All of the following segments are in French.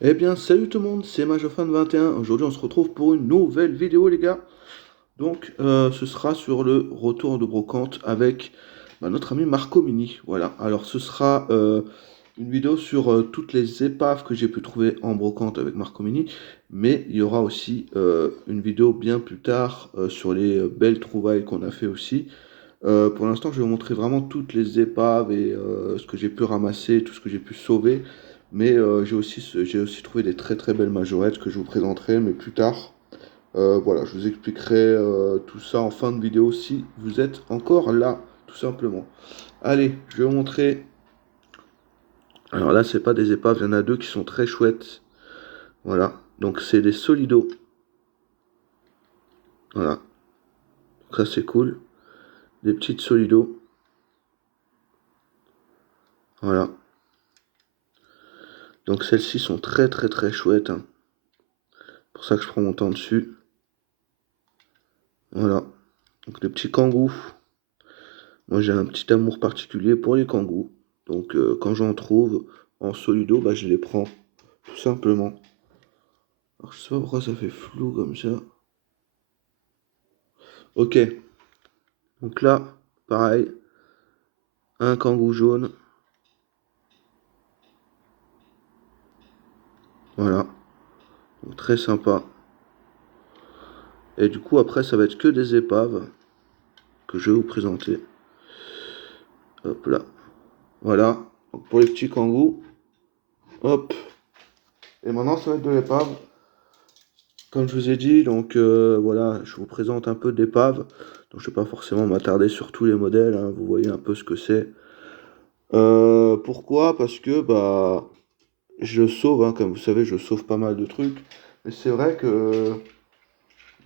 Eh bien, salut tout le monde, c'est Majofan21. Aujourd'hui, on se retrouve pour une nouvelle vidéo, les gars. Donc, ce sera sur le retour de brocante avec notre ami Marco Mini. Voilà. Alors, ce sera une vidéo sur toutes les épaves que j'ai pu trouver en brocante avec Marco Mini. Mais il y aura aussi une vidéo bien plus tard sur les belles trouvailles qu'on a fait aussi. Pour l'instant, je vais vous montrer vraiment toutes les épaves et ce que j'ai pu ramasser, tout ce que j'ai pu sauver. Mais j'ai aussi trouvé des très très belles majorettes que je vous présenterai, mais plus tard. Voilà, je vous expliquerai tout ça en fin de vidéo si vous êtes encore là, tout simplement. Allez, je vais vous montrer. Alors là, c'est pas des épaves, il y en a deux qui sont très chouettes. Voilà, donc c'est des solidos. Voilà, donc ça c'est cool. Des petites solidos. Voilà, donc celles-ci sont très très très chouettes, hein. C'est pour ça que je prends mon temps dessus. Voilà. Donc les petits kangous. Moi j'ai un petit amour particulier pour les kangous. Donc quand j'en trouve en solido, bah, je les prends. Tout simplement. Alors je sais pas pourquoi ça fait flou comme ça. Ok. Donc là, pareil. Un kangou jaune. Voilà. Donc, très sympa. Et du coup après ça va être que des épaves que je vais vous présenter. Hop là. Voilà. Donc, pour les petits kangous. Hop. Et maintenant ça va être de l'épave. Comme je vous ai dit, donc voilà, je vous présente un peu d'épave. Donc je ne vais pas forcément m'attarder sur tous les modèles, hein, vous voyez un peu ce que c'est. Pourquoi? Parce que bah je sauve, hein, comme vous savez, je sauve pas mal de trucs. Mais c'est vrai que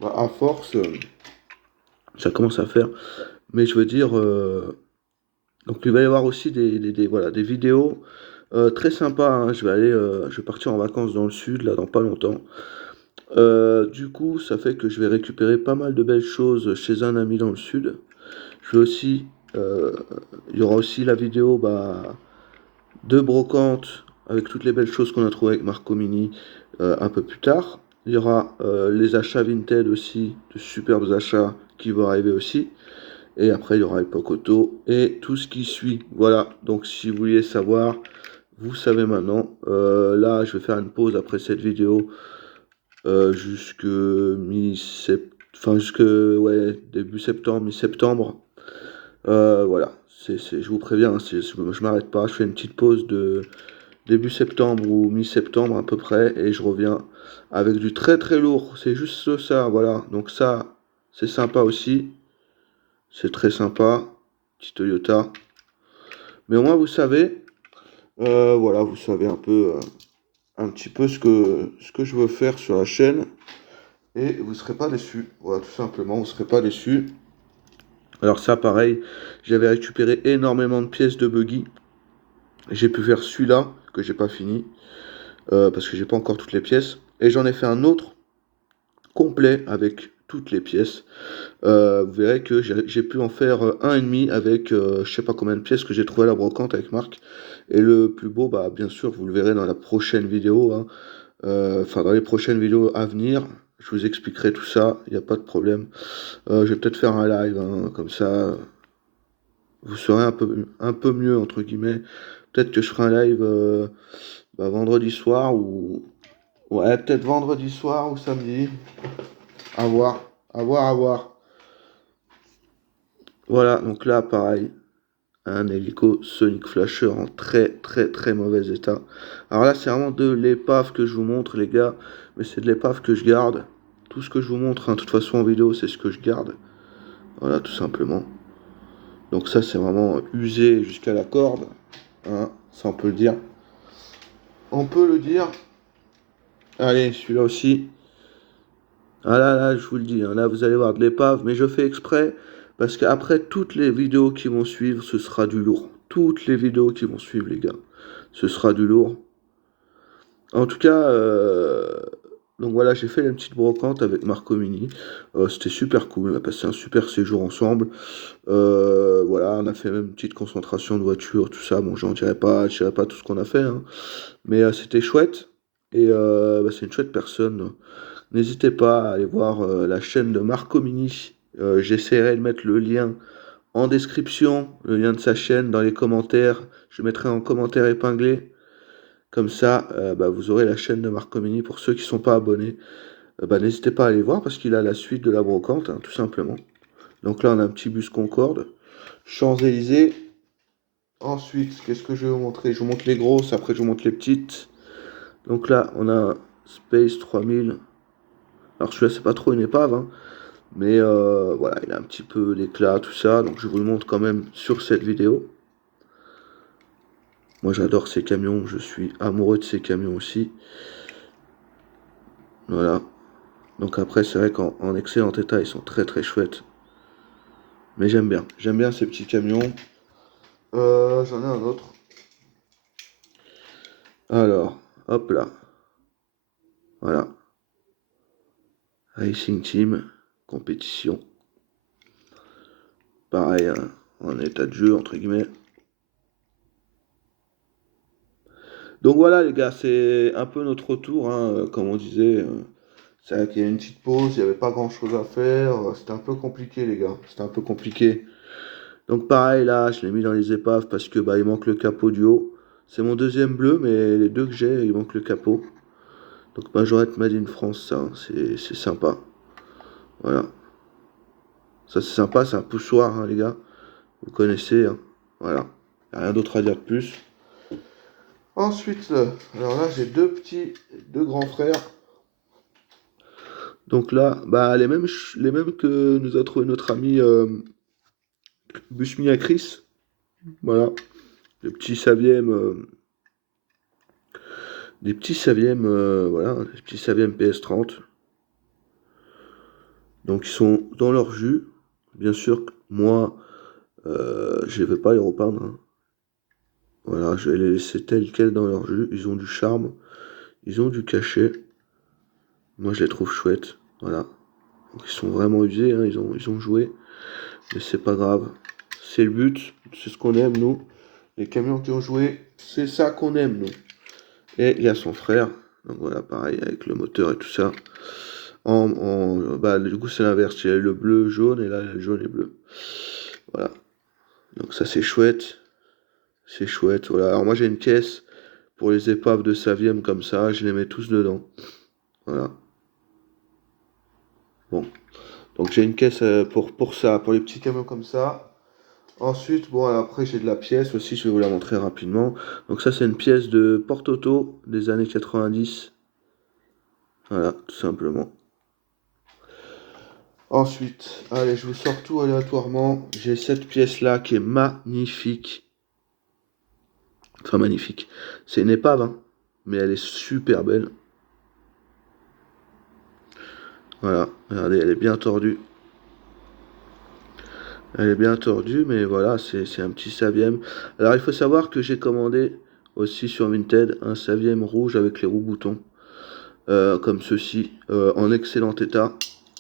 bah, à force, ça commence à faire. Mais je veux dire, donc il va y avoir aussi voilà, des vidéos très sympas, hein. Je vais partir en vacances dans le sud, là, dans pas longtemps. Du coup, ça fait que je vais récupérer pas mal de belles choses chez un ami dans le sud. Je vais aussi, euh, il y aura aussi la vidéo bah, de brocante avec toutes les belles choses qu'on a trouvées avec Marco Mini un peu plus tard. Il y aura les achats Vinted aussi, de superbes achats qui vont arriver aussi. Et après, il y aura les Pocoto et tout ce qui suit. Voilà, donc si vous voulez savoir, vous savez maintenant. Là, je vais faire une pause après cette vidéo jusque mi-septembre, enfin jusque ouais, début septembre, mi-septembre. Voilà, je vous préviens, hein, je m'arrête pas, je fais une petite pause de début septembre ou mi-septembre à peu près et je reviens avec du très très lourd. C'est juste ça, voilà. Donc ça, c'est sympa aussi, c'est très sympa, petit Toyota. Mais au moins vous savez, voilà, vous savez un petit peu ce que je veux faire sur la chaîne. Et vous ne serez pas déçus. Voilà, tout simplement, vous ne serez pas déçus. Alors ça, pareil, j'avais récupéré énormément de pièces de buggy. J'ai pu faire celui-là, que j'ai pas fini, parce que j'ai pas encore toutes les pièces. Et j'en ai fait un autre complet avec toutes les pièces. Vous verrez que j'ai pu en faire un et demi avec je sais pas combien de pièces que j'ai trouvé à la brocante avec Marc. Et le plus beau, bah bien sûr, vous le verrez dans la prochaine vidéo, hein. Enfin, dans les prochaines vidéos à venir, je vous expliquerai tout ça, il n'y a pas de problème. Je vais peut-être faire un live, hein, comme ça, vous saurez un peu mieux, entre guillemets. Peut-être que je ferai un live bah, vendredi soir ou... Ouais, peut-être vendredi soir ou samedi. À voir, à voir, à voir. Voilà, donc là, pareil, un hélico Sonic Flasher en très, très, très mauvais état. Alors là, c'est vraiment de l'épave que je vous montre, les gars. Mais c'est de l'épave que je garde. Tout ce que je vous montre, hein, de toute façon, en vidéo, c'est ce que je garde. Voilà, tout simplement. Donc ça, c'est vraiment usé jusqu'à la corde, hein, ça on peut le dire. On peut le dire. Allez, celui-là aussi. Ah là là, je vous le dis, hein, là vous allez voir de l'épave, mais je fais exprès parce qu'après toutes les vidéos qui vont suivre, ce sera du lourd. Toutes les vidéos qui vont suivre, les gars, ce sera du lourd. En tout cas, donc voilà, j'ai fait une petite brocante avec Marco Mini. C'était super cool, on a passé un super séjour ensemble. Voilà, on a fait même une petite concentration de voiture, tout ça. Bon, je dirai pas tout ce qu'on a fait, hein. Mais c'était chouette. Et bah, c'est une chouette personne. N'hésitez pas à aller voir la chaîne de Marco Mini. J'essaierai de mettre le lien en description, le lien de sa chaîne dans les commentaires. Je mettrai en commentaire épinglé. Comme ça, bah, vous aurez la chaîne de Marco Mini. Pour ceux qui ne sont pas abonnés, bah, n'hésitez pas à aller voir parce qu'il a la suite de la brocante, hein, tout simplement. Donc là, on a un petit bus Concorde. Champs-Élysées. Ensuite, qu'est-ce que je vais vous montrer? Je vous montre les grosses, après je vous montre les petites. Donc là, on a un Space 3000. Alors celui-là, c'est pas trop une épave, hein, mais voilà, il a un petit peu d'éclat, tout ça. Donc je vous le montre quand même sur cette vidéo. Moi, j'adore ces camions, je suis amoureux de ces camions aussi. Voilà. Donc après, c'est vrai qu'en excellent état, ils sont très très chouettes. Mais j'aime bien ces petits camions. J'en ai un autre. Alors, hop là. Voilà. Racing Team, compétition. Pareil, hein, en état de jeu, entre guillemets. Donc voilà, les gars, c'est un peu notre retour, hein, comme on disait. C'est vrai qu'il y a une petite pause, il n'y avait pas grand-chose à faire. C'était un peu compliqué, les gars. C'était un peu compliqué. Donc pareil, là, je l'ai mis dans les épaves parce que bah, il manque le capot du haut. C'est mon deuxième bleu, mais les deux que j'ai, il manque le capot. Donc Majorette Made in France, ça, hein, c'est sympa. Voilà. Ça, c'est sympa, c'est un poussoir, hein, les gars. Vous connaissez, hein. Voilà. Y a rien d'autre à dire de plus. Ensuite, alors là, j'ai deux grands frères. Donc là, bah, les mêmes que nous a trouvé notre ami Busmi à Chris. Voilà. Les petits Saviem, des petits Saviem, voilà, des petits Saviem PS30. Donc ils sont dans leur jus. Bien sûr, moi, je ne vais pas les repeindre, hein. Voilà, je vais les laisser tels quels dans leur jus. Ils ont du charme, ils ont du cachet. Moi, je les trouve chouettes. Voilà. Donc, ils sont vraiment usés, hein, ils ont joué. Mais c'est pas grave. C'est le but, c'est ce qu'on aime, nous. Les camions qui ont joué, c'est ça qu'on aime, nous. Et il y a son frère. Donc voilà, pareil, avec le moteur et tout ça. Bah, du coup, c'est l'inverse. Il y a le bleu, jaune, et là, il y a le jaune et bleu. Voilà. Donc ça, c'est chouette. C'est chouette. Voilà. Alors moi, j'ai une caisse pour les épaves de Saviem comme ça. Je les mets tous dedans. Voilà. Bon. Donc j'ai une caisse pour ça, pour les petits camions comme ça. Ensuite, bon, après j'ai de la pièce aussi, je vais vous la montrer rapidement. Donc ça, c'est une pièce de Porte-Auto des années 90. Voilà, tout simplement. Ensuite, allez, je vous sors tout aléatoirement. J'ai cette pièce-là qui est magnifique. Enfin, magnifique. C'est une épave, hein, mais elle est super belle. Voilà, regardez, elle est bien tordue. Elle est bien tordue, mais voilà, c'est un petit Saviem. Alors, il faut savoir que j'ai commandé aussi sur Vinted un Saviem rouge avec les roues boutons. Comme ceci, en excellent état.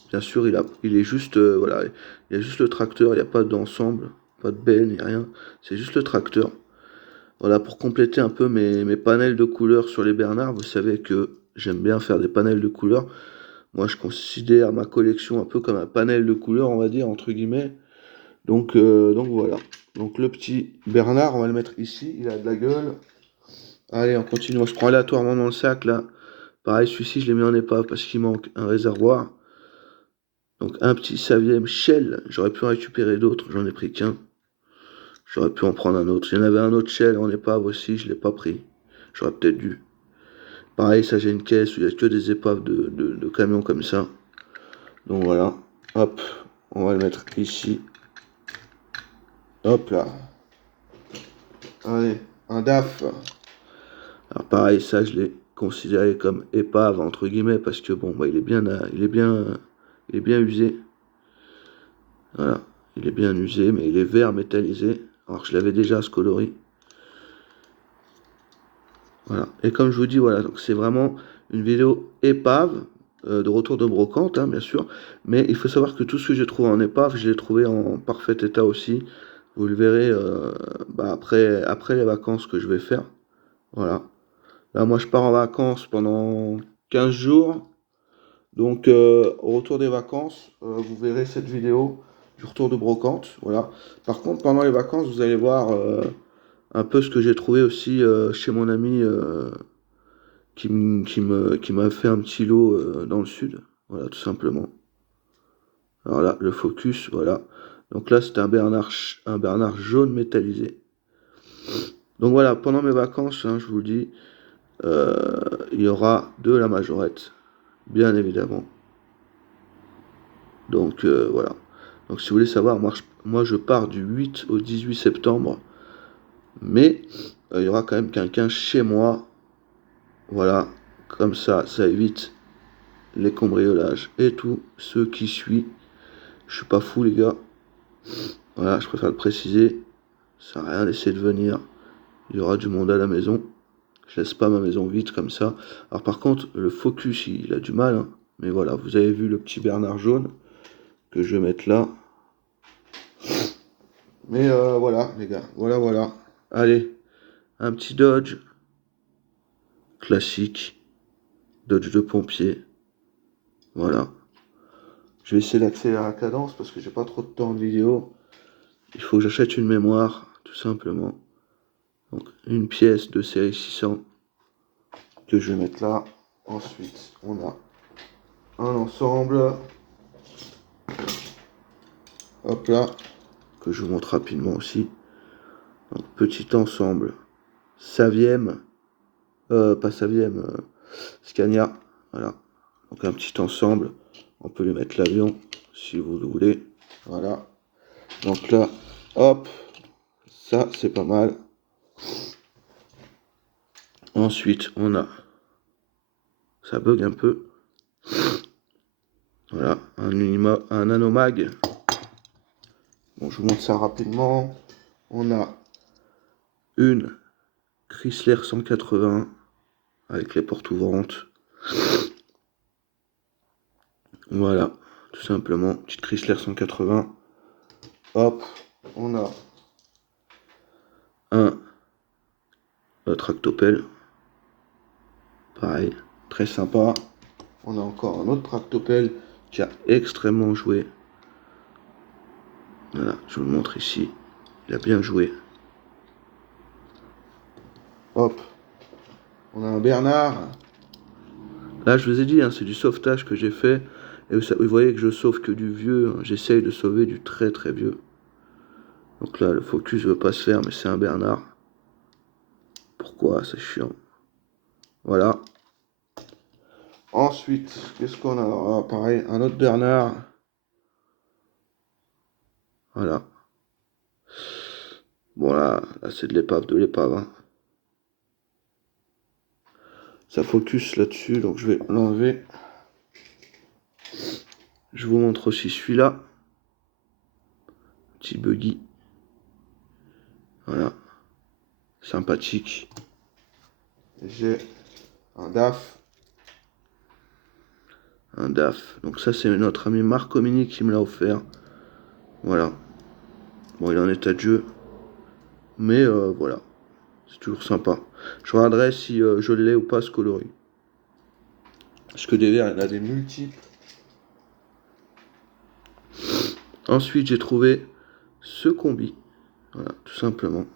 Bien sûr, il est juste, voilà, il y a juste le tracteur, il n'y a pas d'ensemble, pas de benne, il n'y a rien. C'est juste le tracteur. Voilà, pour compléter un peu mes panels de couleurs sur les Bernard, vous savez que j'aime bien faire des panels de couleurs. Moi, je considère ma collection un peu comme un panel de couleurs, on va dire, entre guillemets. Donc voilà. Donc le petit Bernard, on va le mettre ici, il a de la gueule. Allez, on continue. Je prends aléatoirement dans le sac, là. Pareil, celui-ci, je l'ai mis en épave parce qu'il manque un réservoir. Donc un petit Saviem Shell. J'aurais pu en récupérer d'autres, j'en ai pris qu'un. J'aurais pu en prendre un autre. Il y en avait un autre Shell en épave aussi, je ne l'ai pas pris. J'aurais peut-être dû. Pareil, ça j'ai une caisse où il n'y a que des épaves de camions comme ça. Donc voilà. Hop, on va le mettre ici. Hop là. Allez, un DAF. Alors pareil, ça je l'ai considéré comme épave entre guillemets parce que bon, bah, il est bien usé. Voilà, il est bien usé, mais il est vert métallisé. Alors je l'avais déjà ce coloris. Voilà. Et comme je vous dis, voilà, donc c'est vraiment une vidéo épave de retour de brocante, hein, bien sûr. Mais il faut savoir que tout ce que j'ai trouvé en épave, je l'ai trouvé en parfait état aussi. Vous le verrez bah, après les vacances que je vais faire. Voilà. Là, moi, je pars en vacances pendant 15 jours. Donc, au retour des vacances, vous verrez cette vidéo du retour de brocante. Voilà. Par contre, pendant les vacances, vous allez voir un peu ce que j'ai trouvé aussi chez mon ami qui m'a fait un petit lot dans le sud. Voilà, tout simplement. Alors là, le focus, voilà. Donc là, c'est un Bernard jaune métallisé. Donc voilà, pendant mes vacances, hein, je vous le dis, il y aura de la majorette, bien évidemment. Donc voilà. Donc si vous voulez savoir, moi je pars du 8 au 18 septembre, mais il y aura quand même quelqu'un chez moi. Voilà, comme ça évite les cambriolages et tout ce qui suit. Je suis pas fou les gars. Voilà, je préfère le préciser. Ça n'a rien laissé de venir. Il y aura du monde à la maison. Je laisse pas ma maison vide comme ça. Alors par contre, le focus, il a du mal, hein. Mais voilà, vous avez vu le petit Bernard jaune que je vais mettre là. Mais voilà, les gars. Voilà, voilà. Allez, un petit Dodge classique. Dodge de pompier. Voilà. Je vais essayer d'accélérer la cadence parce que j'ai pas trop de temps de vidéo. Il faut que j'achète une mémoire, tout simplement. Donc une pièce de série 600 que je vais mettre là. Ensuite, on a un ensemble. Hop là. Que je vous montre rapidement aussi. Donc petit ensemble. Saviem. Pas Saviem. Scania. Voilà. Donc un petit ensemble. On peut lui mettre l'avion si vous le voulez. Voilà. Donc là, hop. Ça, c'est pas mal. Ensuite, on a. Ça bug un peu. Voilà. Un nanomag. Bon, je vous montre ça rapidement. On a une Chrysler 180 avec les portes ouvrantes. Voilà, tout simplement, petite Chrysler 180. Hop, on a un tractopelle. Pareil, très sympa. On a encore un autre tractopelle qui a extrêmement joué. Voilà, je vous le montre ici. Il a bien joué. Hop, on a un Bernard. Là, je vous ai dit, hein, c'est du sauvetage que j'ai fait. Et vous voyez que je sauve que du vieux. Hein. J'essaye de sauver du très très vieux. Donc là, le focus ne veut pas se faire, mais c'est un Bernard. Pourquoi? C'est chiant. Voilà. Ensuite, qu'est-ce qu'on a? Ah, pareil, un autre Bernard. Voilà. Bon, là c'est de l'épave, hein. Ça focus là-dessus, donc je vais l'enlever. Je vous montre aussi celui-là. Petit buggy. Voilà. Sympathique. J'ai un DAF. Un DAF. Donc ça, c'est notre ami Marc Omini qui me l'a offert. Voilà. Bon, il est en état de jeu. Mais voilà. C'est toujours sympa. Je regarderai si je l'ai ou pas ce coloris. Parce que des verres, il y en a des multiples. Ensuite, j'ai trouvé ce combi. Voilà, tout simplement.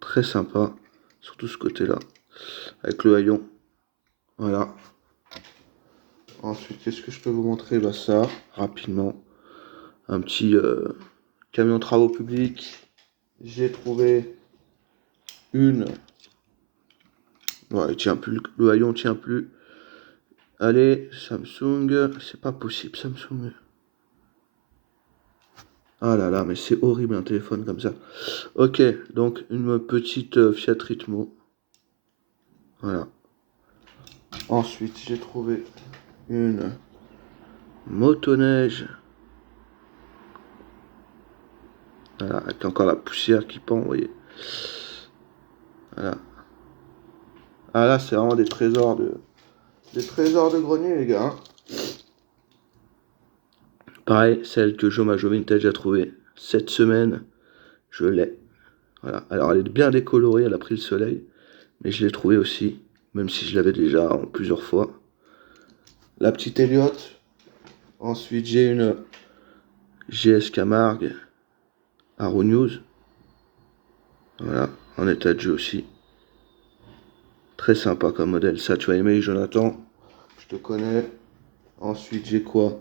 Très sympa. Surtout ce côté-là. Avec le haillon. Voilà. Ensuite, qu'est-ce que je peux vous montrer? Bah ça, rapidement. Un petit camion travaux publics. J'ai trouvé une. Ouais, il tient plus. Le haillon tient plus. Allez, Samsung. C'est pas possible, Samsung. Ah là là, mais c'est horrible un téléphone comme ça. Ok, donc une petite Fiat Ritmo. Voilà. Ensuite, j'ai trouvé une motoneige. Voilà, avec encore la poussière qui pend, vous voyez. Voilà. Ah là, c'est vraiment des trésors de grenier, les gars. Hein. Pareil, celle que Joma Vintage a trouvée cette semaine, je l'ai. Voilà. Alors elle est bien décolorée, elle a pris le soleil. Mais je l'ai trouvée aussi, même si je l'avais déjà en plusieurs fois. La petite Elliott. Ensuite j'ai une GS Camargue Arrow News. Voilà, en état de jeu aussi. Très sympa comme modèle. Ça, tu vas aimer, Jonathan. Je te connais. Ensuite, j'ai quoi?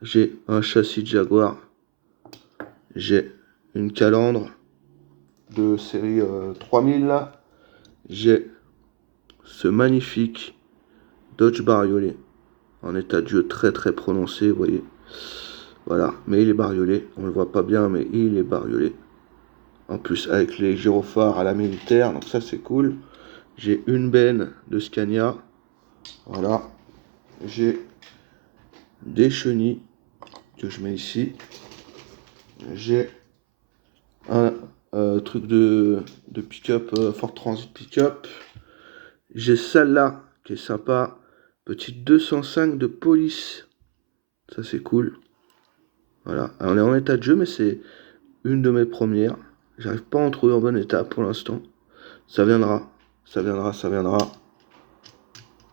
J'ai un châssis de Jaguar. J'ai une calandre de série 3000 là. J'ai ce magnifique Dodge bariolé en état de jeu très très prononcé, vous voyez. Voilà, mais il est bariolé. On le voit pas bien, mais il est bariolé. En plus, avec les gyrophares à la militaire, donc ça c'est cool. J'ai une benne de Scania. Voilà. J'ai des chenilles que je mets ici. J'ai un truc de pick-up, Ford Transit pick-up. J'ai celle-là qui est sympa. Petite 205 de police. Ça c'est cool. Voilà. Alors, on est en état de jeu, mais c'est une de mes premières. J'arrive pas à en trouver en bon état pour l'instant. Ça viendra. Ça viendra, ça viendra.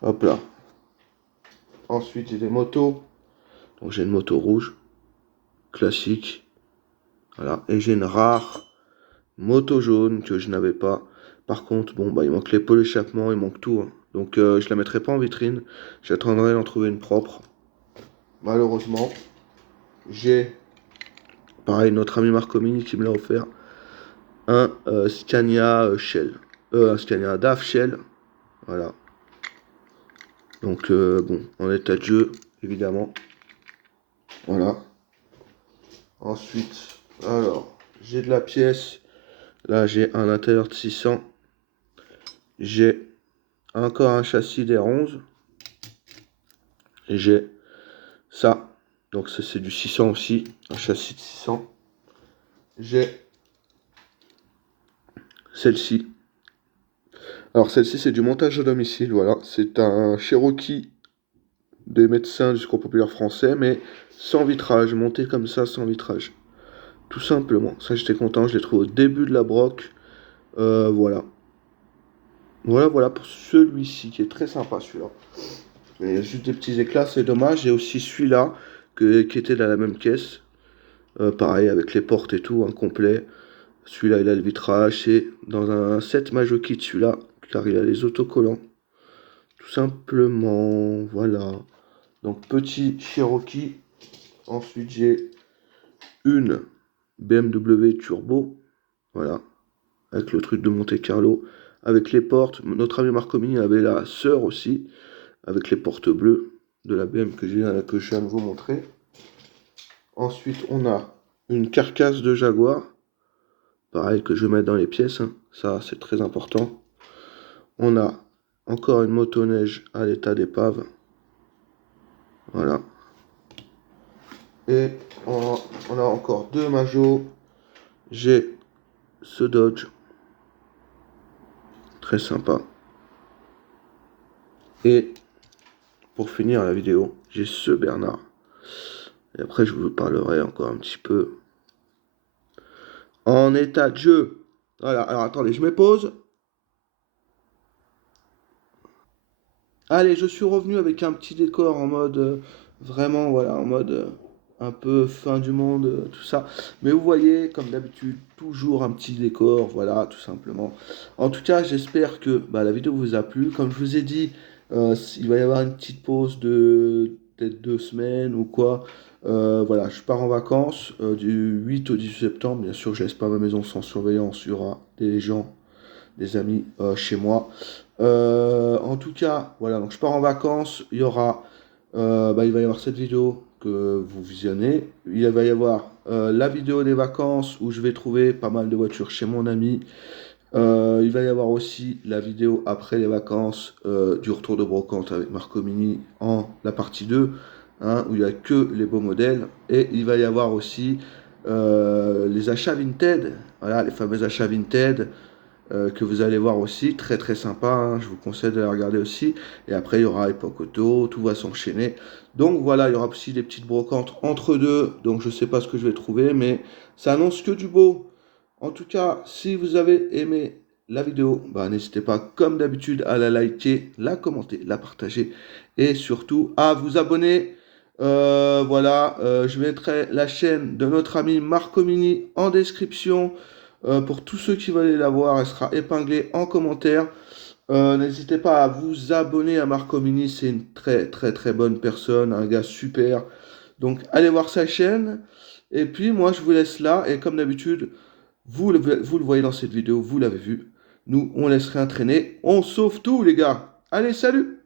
Hop là. Ensuite, j'ai des motos. Donc j'ai une moto rouge. Classique. Voilà. Et j'ai une rare moto jaune que je n'avais pas. Par contre, bon, bah, il manque les pots d'échappement, il manque tout, hein. Donc je la mettrai pas en vitrine. J'attendrai d'en trouver une propre. Malheureusement, j'ai, pareil, notre ami Marco Mini qui me l'a offert, un Scania Shell. Un Scania DAF Shell. Voilà. Donc bon, en état de jeu, évidemment. Voilà. Ensuite, alors, j'ai de la pièce. Là, j'ai un intérieur de 600. J'ai encore un châssis d'R11. Et j'ai ça. Donc ça c'est du 600 aussi. Un châssis de 600. J'ai celle-ci. Alors celle-ci c'est du montage à domicile. Voilà. C'est un Cherokee des médecins du Secours populaire français. Mais sans vitrage. Monté comme ça sans vitrage. Tout simplement. Ça j'étais content. Je l'ai trouvé au début de la broc. Voilà. Voilà pour celui-ci qui est très sympa celui-là. Il y a juste des petits éclats, c'est dommage. J'ai aussi celui-là qui était dans la même caisse. Pareil avec les portes et tout, incomplet. Celui-là il a le vitrage. C'est dans un set Majo Kit celui-là, car il a les autocollants. Tout simplement. Voilà. Donc petit Cherokee. Ensuite j'ai une BMW Turbo. Voilà. Avec le truc de Monte Carlo. Avec les portes. Notre ami Marco Mini avait la sœur aussi. Avec les portes bleues de la BM que je viens de vous montrer. Ensuite, on a une carcasse de Jaguar. Pareil que je vais mettre dans les pièces. Hein. Ça, c'est très important. On a encore une motoneige à l'état d'épave. Voilà. Et on a encore deux Majos. J'ai ce Dodge. Très sympa. Et pour finir la vidéo, j'ai ce Bernard. Et après, je vous parlerai encore un petit peu en état de jeu. Voilà, alors attendez, je me pose. Allez, je suis revenu avec un petit décor en mode vraiment, voilà, en mode un peu fin du monde, tout ça. Mais vous voyez, comme d'habitude, toujours un petit décor, voilà, tout simplement. En tout cas, j'espère que bah, la vidéo vous a plu. Comme je vous ai dit, il va y avoir une petite pause de peut-être 2 semaines ou quoi. Voilà, je pars en vacances du 8 au 18 septembre. Bien sûr, je laisse pas ma maison sans surveillance. Il y aura des gens, des amis chez moi. En tout cas, voilà, donc je pars en vacances. Il y aura, il va y avoir cette vidéo que vous visionnez. Il va y avoir la vidéo des vacances où je vais trouver pas mal de voitures chez mon ami. Il va y avoir aussi la vidéo après les vacances du retour de brocante avec Marco Mini en la partie 2, hein, où il n'y a que les beaux modèles. Et il va y avoir aussi les achats Vinted, voilà, les fameux achats Vinted que vous allez voir aussi, très très sympa, hein, je vous conseille de la regarder aussi. Et après il y aura Époque Auto, tout va s'enchaîner. Donc voilà, il y aura aussi des petites brocantes entre deux, donc je sais pas ce que je vais trouver, mais ça annonce que du beau. En tout cas, si vous avez aimé la vidéo, bah, n'hésitez pas, comme d'habitude, à la liker, la commenter, la partager et surtout à vous abonner. Voilà, je mettrai la chaîne de notre ami Marco Mini en description. Pour tous ceux qui veulent la voir, elle sera épinglée en commentaire. N'hésitez pas à vous abonner à Marco Mini, c'est une très très très bonne personne, un gars super. Donc allez voir sa chaîne. Et puis moi je vous laisse là et comme d'habitude, vous le voyez dans cette vidéo, vous l'avez vu. Nous on laisse rien traîner, on sauve tout les gars. Allez, salut!